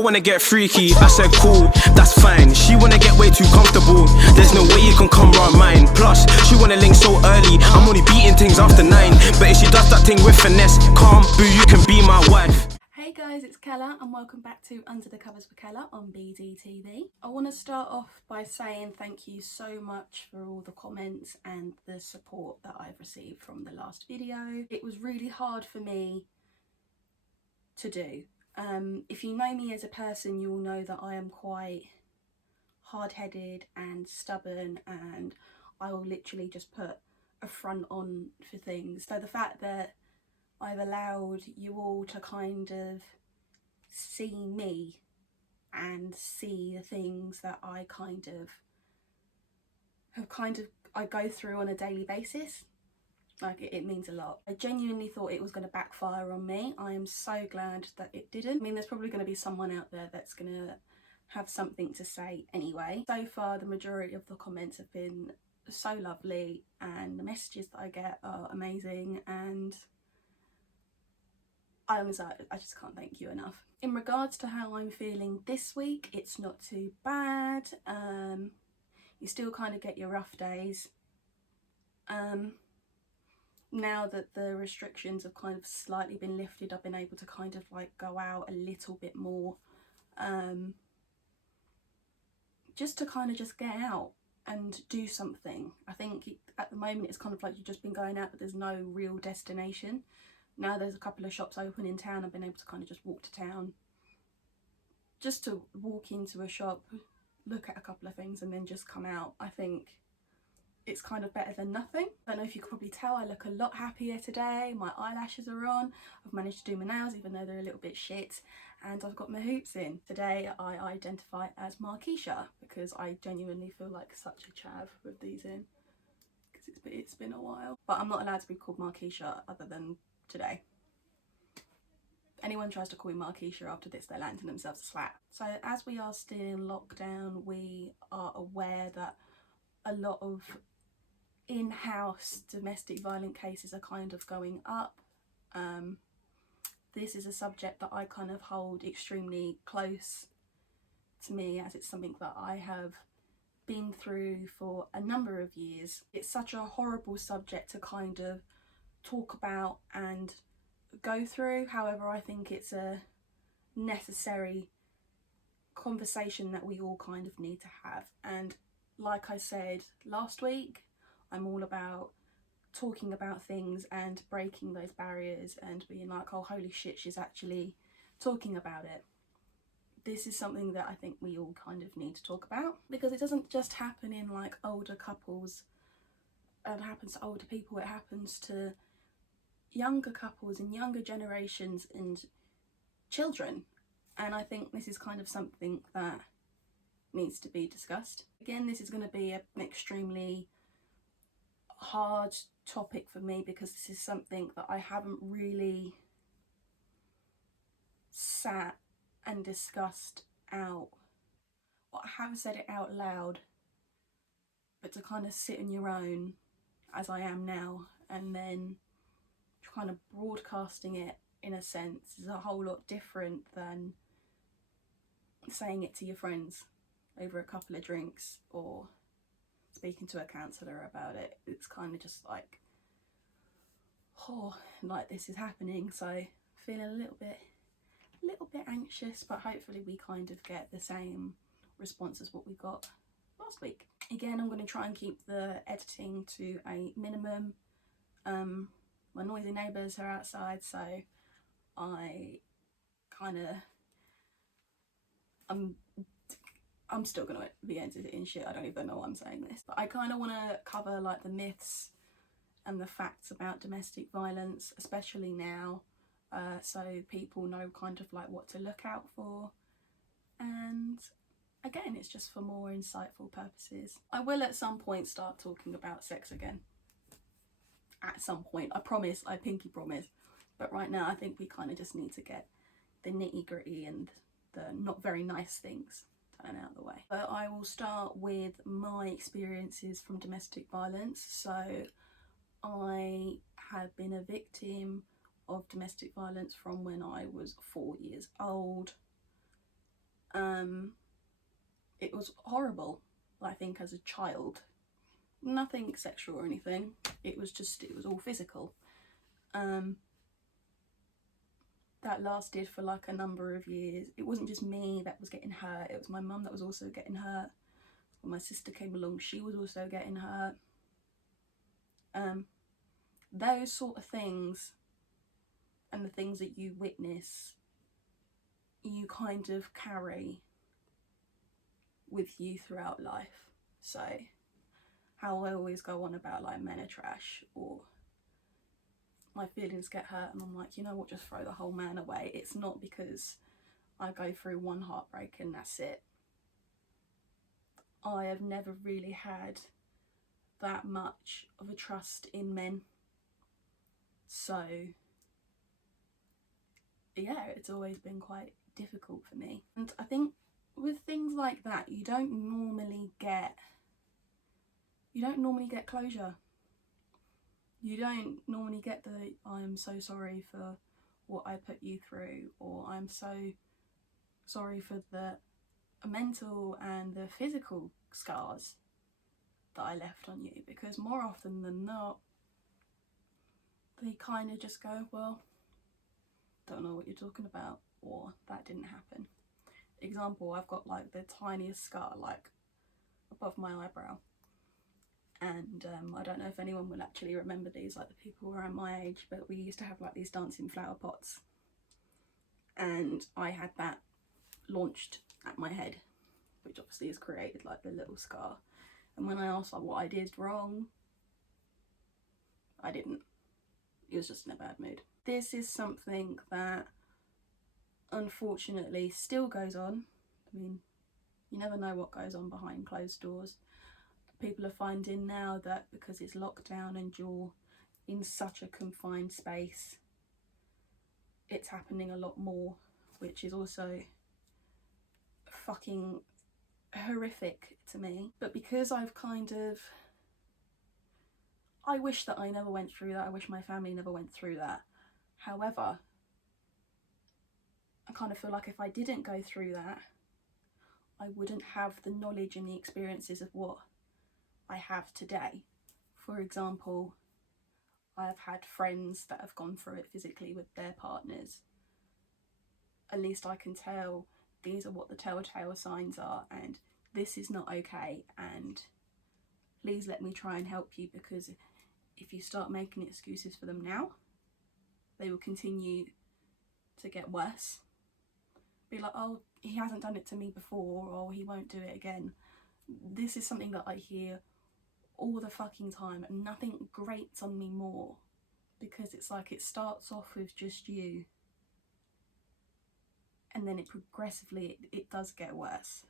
wanna get freaky. I said cool, that's fine. She wanna get way too comfortable. There's no way you can come round mine. Plus, she wanna link so early. I'm only beating things after 9. But if she does that thing with finesse, calm, boo, you can be my wife. Hey guys, it's Kella and welcome back to Under the Covers with Kella on BDTV. I want to start off by saying thank you so much for all the comments and the support that I've received from the last video. It was really hard for me to do. If you know me as a person, you'll know that I am quite hard-headed and stubborn, and I will literally just put a front on for things. So the fact that I've allowed you all to kind of see me and see the things that I go through on a daily basis. Like, it means a lot. I genuinely thought it was going to backfire on me. I am so glad that it didn't. I mean, there's probably going to be someone out there that's going to have something to say anyway. So far, the majority of the comments have been so lovely and the messages that I get are amazing, and I just can't thank you enough. In regards to how I'm feeling this week, it's not too bad. You still kind of get your rough days. Now that the restrictions have kind of slightly been lifted, I've been able to kind of like go out a little bit more. Just to kind of just get out and do something. I think at the moment it's kind of like you've just been going out but there's no real destination. Now there's a couple of shops open in town, I've been able to kind of just walk to town. Just to walk into a shop, look at a couple of things and then just come out. I think it's kind of better than nothing. I don't know if you could probably tell, I look a lot happier today. My eyelashes are on. I've managed to do my nails even though they're a little bit shit. And I've got my hoops in. Today I identify as Marquisha because I genuinely feel like such a chav with these in. Because it's been a while. But I'm not allowed to be called Marquisha other than today. If anyone tries to call me Marquisha after this, they're landing themselves a slap. So as we are still in lockdown, we are aware that a lot of in-house domestic violence cases are kind of going up. This is a subject that I kind of hold extremely close to me, as it's something that I have been through for a number of years. It's such a horrible subject to kind of talk about and go through. However, I think it's a necessary conversation that we all kind of need to have. And like I said last week, I'm all about talking about things and breaking those barriers and being like, oh holy shit, she's actually talking about it. This is something that I think we all kind of need to talk about, because it doesn't just happen in like older couples. It happens to older people, it happens to younger couples and younger generations and children. And I think this is kind of something that needs to be discussed. Again, this is going to be an extremely hard topic for me because this is something that I haven't really sat and discussed out. Well, I have said it out loud, but to kind of sit on your own as I am now and then kind of broadcasting it in a sense is a whole lot different than saying it to your friends over a couple of drinks or speaking to a counsellor about it. It's kind of just like, oh, like this is happening, so feeling a little bit anxious, but hopefully we kind of get the same response as what we got last week. Again, I'm going to try and keep the editing to a minimum. My noisy neighbours are outside, so I'm still going to be editing shit. I don't even know why I'm saying this. But I kind of want to cover like the myths and the facts about domestic violence, especially now, so people know kind of like what to look out for. And again, it's just for more insightful purposes. I will at some point start talking about sex again. At some point, I promise, I pinky promise. But right now I think we kind of just need to get the nitty gritty and the not very nice things done out of the way. But I will start with my experiences from domestic violence. So I have been a victim of domestic violence from when I was 4 years old. It was horrible, I think, as a child. Nothing sexual or anything. It was all physical. That lasted for like a number of years. It wasn't just me that was getting hurt, it was my mum that was also getting hurt. When my sister came along, she was also getting hurt. Those sort of things, and the things that you witness, you kind of carry with you throughout life. So how I always go on about like men are trash, or my feelings get hurt and I'm like, you know what, just throw the whole man away. It's not because I go through one heartbreak and that's it. I have never really had that much of a trust in men. So yeah, it's always been quite difficult for me. And I think with things like that, you don't normally get closure. You don't normally get the I'm so sorry for what I put you through, or I'm so sorry for the mental and the physical scars that I left on you, because more often than not they kind of just go, well, don't know what you're talking about, or that didn't happen. Example, I've got like the tiniest scar like above my eyebrow, and I don't know if anyone will actually remember these, like the people around my age, but we used to have like these dancing flower pots, and I had that launched at my head, which obviously has created like the little scar. And when I asked like what I did wrong, I didn't. It was just in a bad mood. This is something that unfortunately still goes on. I mean, you never know what goes on behind closed doors. People are finding now that because it's lockdown and you're in such a confined space, it's happening a lot more, which is also fucking horrific to me. But because I wish that I never went through that. I wish my family never went through that. However, I kind of feel like if I didn't go through that, I wouldn't have the knowledge and the experiences of what I have today. For example, I have had friends that have gone through it physically with their partners. At least I can tell these are what the telltale signs are, and this is not okay, and please let me try and help you, because if you start making excuses for them now, they will continue to get worse. Be like, oh, he hasn't done it to me before, or he won't do it again. This is something that I hear all the fucking time, and nothing grates on me more, because it's like it starts off with just you, and then it progressively it does get worse,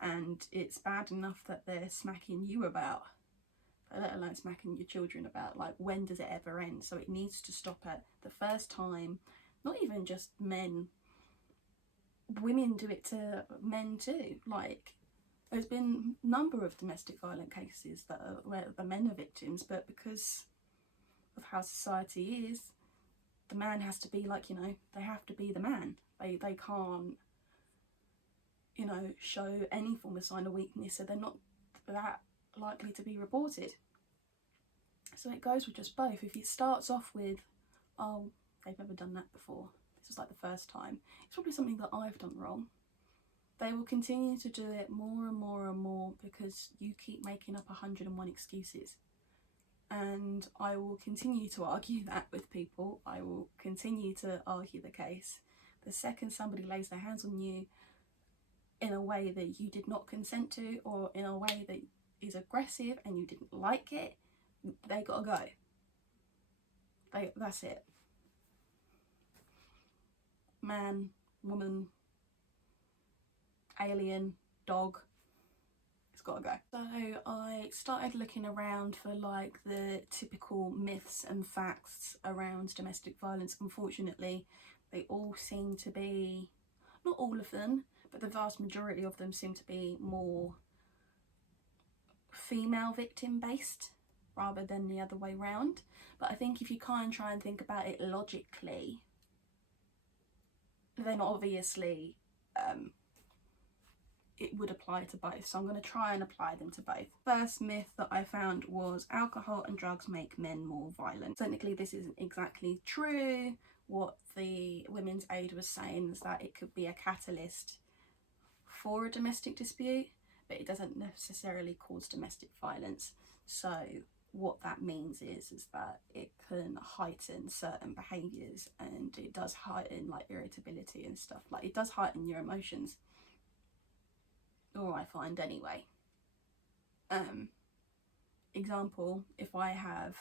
and it's bad enough that they're smacking you about, let alone smacking your children about. Like, when does it ever end? So it needs to stop at the first time. Not even just men, women do it to men too. Like, there's been a number of domestic violence cases where the men are victims, but because of how society is, the man has to be like, you know, they have to be the man. They can't, you know, show any form of sign of weakness, so they're not that likely to be reported. So it goes with just both. If it starts off with, oh, they've never done that before, this is like the first time, it's probably something that I've done wrong. They will continue to do it more and more and more because you keep making up 101 excuses. And I will continue to argue that with people. I will continue to argue the case. The second somebody lays their hands on you in a way that you did not consent to, or in a way that is aggressive and you didn't like it, they gotta go. That's it. Man, woman, alien, dog, it's gotta go. So I started looking around for like the typical myths and facts around domestic violence. Unfortunately, they all seem to be, not all of them, but the vast majority of them seem to be more female victim based rather than the other way round. But I think if you kind of try and think about it logically, then obviously it would apply to both, so I'm going to try and apply them to both. First myth that I found was alcohol and drugs make men more violent. Technically this isn't exactly true. What the Women's Aid was saying is that it could be a catalyst for a domestic dispute, but it doesn't necessarily cause domestic violence. So what that means is that it can heighten certain behaviours, and it does heighten like irritability and stuff. Like it does heighten your emotions, or I find anyway. Example, if I have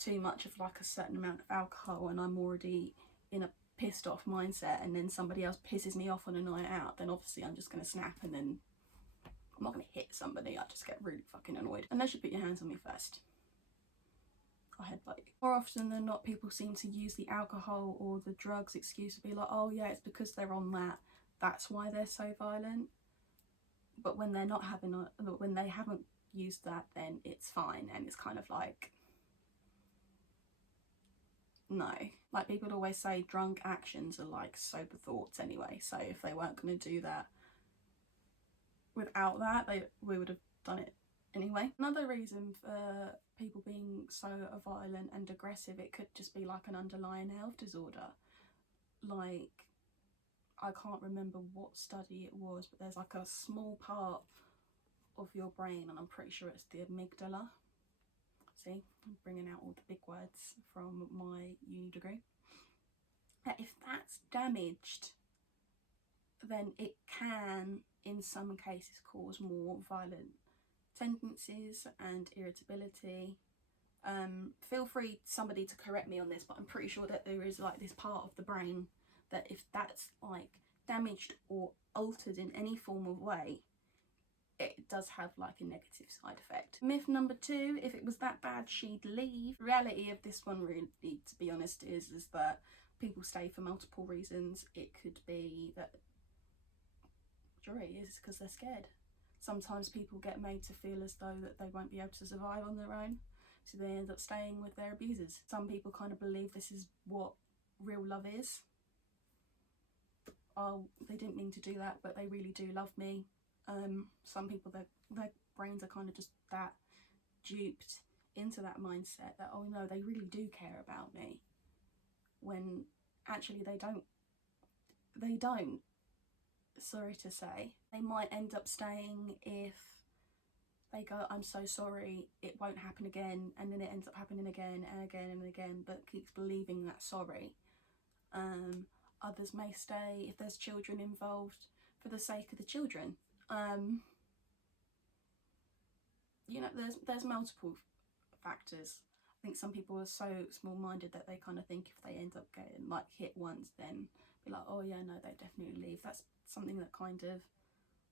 too much of like a certain amount of alcohol and I'm already in a pissed off mindset, and then somebody else pisses me off on a night out, then obviously I'm just going to snap, and then I'm not going to hit somebody, I just get really fucking annoyed. Unless you put your hands on me first, I'll headbutt you. More often than not, people seem to use the alcohol or the drugs excuse to be like, oh yeah, it's because they're on that, that's why they're so violent. But when they're not having when they haven't used that, then it's fine. And it's kind of like, no. Like people would always say drunk actions are like sober thoughts anyway, so if they weren't going to do that without that, we would have done it anyway. Another reason for people being so violent and aggressive, it could just be like an underlying health disorder. Like, I can't remember what study it was, but there's like a small part of your brain, and I'm pretty sure it's the amygdala. See, I'm bringing out all the big words from my uni degree. That if that's damaged, then it can, in some cases, cause more violent tendencies and irritability. Feel free, somebody, to correct me on this, but I'm pretty sure that there is like this part of the brain that if that's like damaged or altered in any form of way, it does have like a negative side effect. Myth number 2, if it was that bad she'd leave. The reality of this one, really, to be honest, is that people stay for multiple reasons. It could be that majority is because they're scared. Sometimes people get made to feel as though that they won't be able to survive on their own, so they end up staying with their abusers. Some people kind of believe this is what real love is. Oh, they didn't mean to do that, but they really do love me. Some people, their brains are kind of just that duped into that mindset that, oh no, they really do care about me, when actually they don't. Sorry to say. They might end up staying if they go, I'm so sorry, it won't happen again, and then it ends up happening again and again and again, but keeps believing that sorry. Others may stay, if there's children involved, for the sake of the children. You know, there's multiple factors. I think some people are so small-minded that they kind of think if they end up getting like hit once, then be like, oh yeah, no, they definitely leave. That's something that kind of,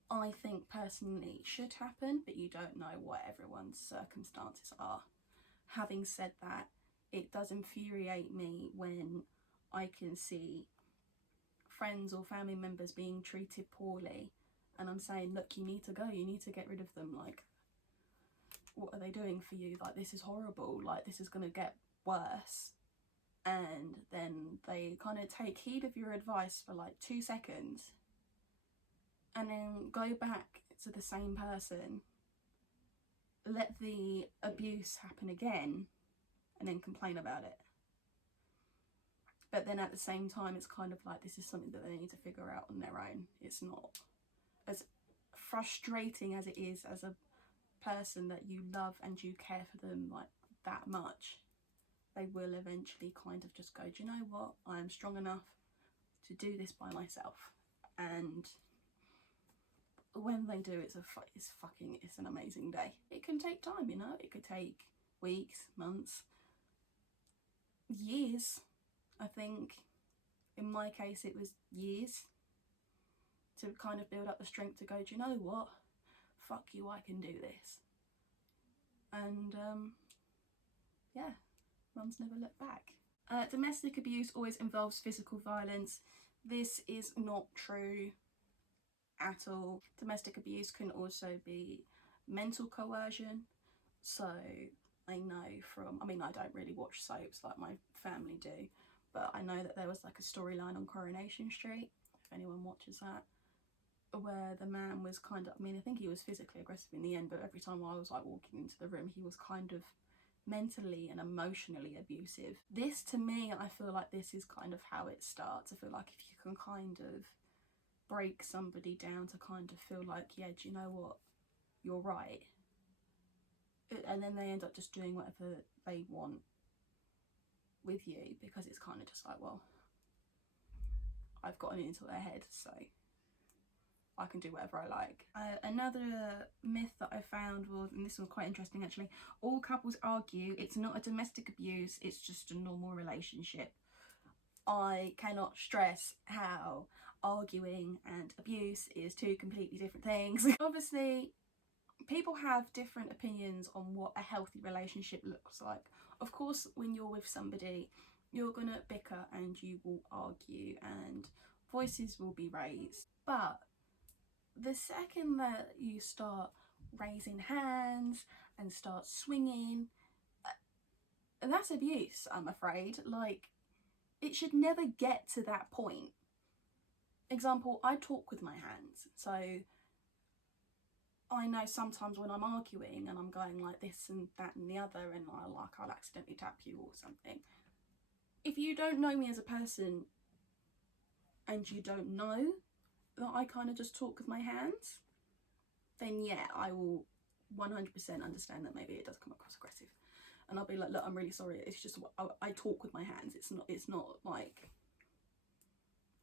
I think personally, should happen, but you don't know what everyone's circumstances are. Having said that, it does infuriate me when I can see friends or family members being treated poorly, and I'm saying, look, you need to go, you need to get rid of them. Like, what are they doing for you? Like, this is horrible, like this is gonna get worse. And then they kind of take heed of your advice for like 2 seconds and then go back to the same person, let the abuse happen again, and then complain about it. But then at the same time, it's kind of like this is something that they need to figure out on their own. It's not as frustrating as it is as a person that you love and you care for them like that much. They will eventually kind of just go, do you know what? I am strong enough to do this by myself. And when they do, it's an amazing day. It can take time, you know. It could take weeks, months, years. I think in my case it was years to kind of build up the strength to go, do you know what? Fuck you, I can do this. And yeah, Mum's never looked back. Domestic abuse always involves physical violence. This is not true at all. Domestic abuse can also be mental coercion. So I know from, I mean, I don't really watch soaps like my family do, but I know that there was like a storyline on Coronation Street, if anyone watches that, where the man was kind of, I mean, I think he was physically aggressive in the end, but every time I was like walking into the room, he was kind of mentally and emotionally abusive. This, to me, I feel like this is kind of how it starts. I feel like if you can kind of break somebody down to kind of feel like, yeah, do you know what, you're right, and then they end up just doing whatever they want with you, because it's kind of just like, well, I've gotten into their head, so I can do whatever I like. Another myth that I found was, and this was quite interesting actually, all couples argue. It's not a domestic abuse, it's just a normal relationship. I cannot stress how arguing and abuse is two completely different things. Obviously, people have different opinions on what a healthy relationship looks like. Of course, when you're with somebody, you're gonna bicker and you will argue and voices will be raised. But the second that you start raising hands and start swinging, that's abuse, I'm afraid. Like, it should never get to that point. Example, I talk with my hands, so I know sometimes when I'm arguing and I'm going like this and that and the other, and I'll accidentally tap you or something. If you don't know me as a person and you don't know that I kind of just talk with my hands, then yeah, I will 100% understand that maybe it does come across aggressive, and I'll be like, look, I'm really sorry, it's just I talk with my hands. It's not like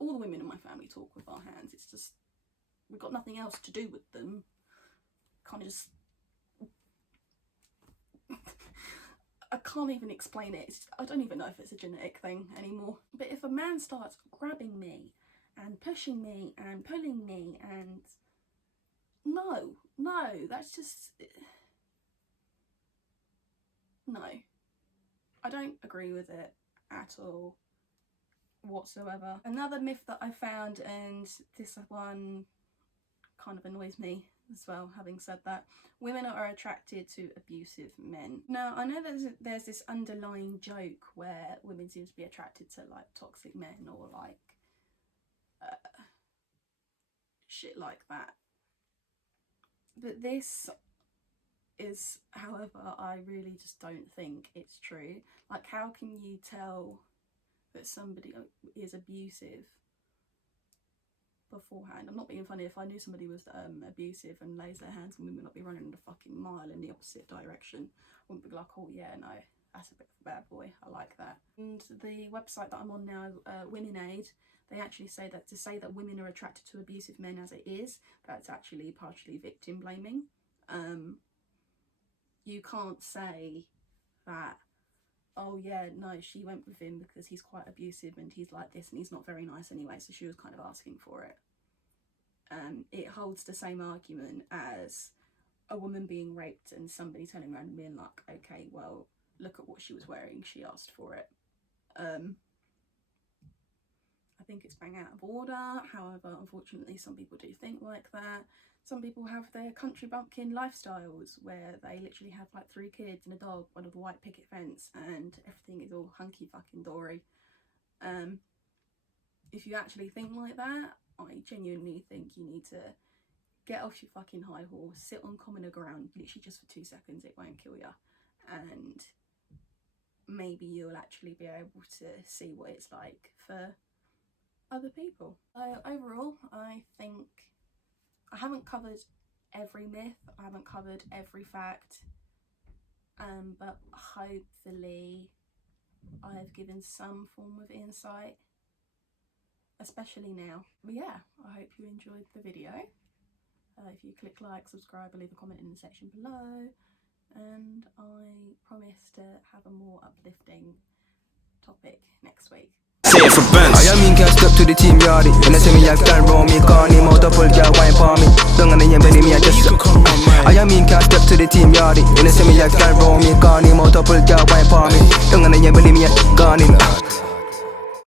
all the women in my family talk with our hands. It's just we've got nothing else to do with them. Kind of just I can't even explain it. I don't even know if it's a genetic thing anymore. But if a man starts grabbing me and pushing me and pulling me, and no, that's just, no. I don't agree with it at all whatsoever. Another myth that I found, and this one kind of annoys me as well, having said that, women are attracted to abusive men. Now, I know there's this underlying joke where women seem to be attracted to like toxic men or like shit like that. But this is, however, I really just don't think it's true. Like, how can you tell that somebody is abusive beforehand? I'm not being funny. If I knew somebody was abusive and lays their hands on me, would not be running a fucking mile in the opposite direction. I wouldn't be like, oh yeah, no, that's a bit of a bad boy, I like that. And the website that I'm on now, Women Aid, they actually say that to say that women are attracted to abusive men as it is, that's actually partially victim blaming. You can't say that, oh yeah, no, she went with him because he's quite abusive and he's like this and he's not very nice anyway, so she was kind of asking for it. It holds the same argument as a woman being raped and somebody turning around and being like, okay, well, look at what she was wearing, she asked for it. I think it's bang out of order. However, unfortunately, some people do think like that. Some people have their country bumpkin lifestyles where they literally have like 3 kids and a dog under the white picket fence and everything is all hunky fucking dory. If you actually think like that, I genuinely think you need to get off your fucking high horse, sit on commoner ground, literally just for 2 seconds, it won't kill you, and maybe you'll actually be able to see what it's like for other people. Overall, I think I haven't covered every myth, I haven't covered every fact, but hopefully I've given some form of insight, especially now. But yeah, I hope you enjoyed the video. If you click like, subscribe, or leave a comment in the section below, and I promise to have a more uplifting topic next week. Say it for Benz. I mean, can't step to the team yardy. When I say me, I can't roll me, call me, multiple girl, wine for me. Don't know your belly, me, I just. I mean, can't step to the team yardy. When I say me, I can't roll me, call me, multiple girl, wine for me. Don't know your belly, me, I gone in.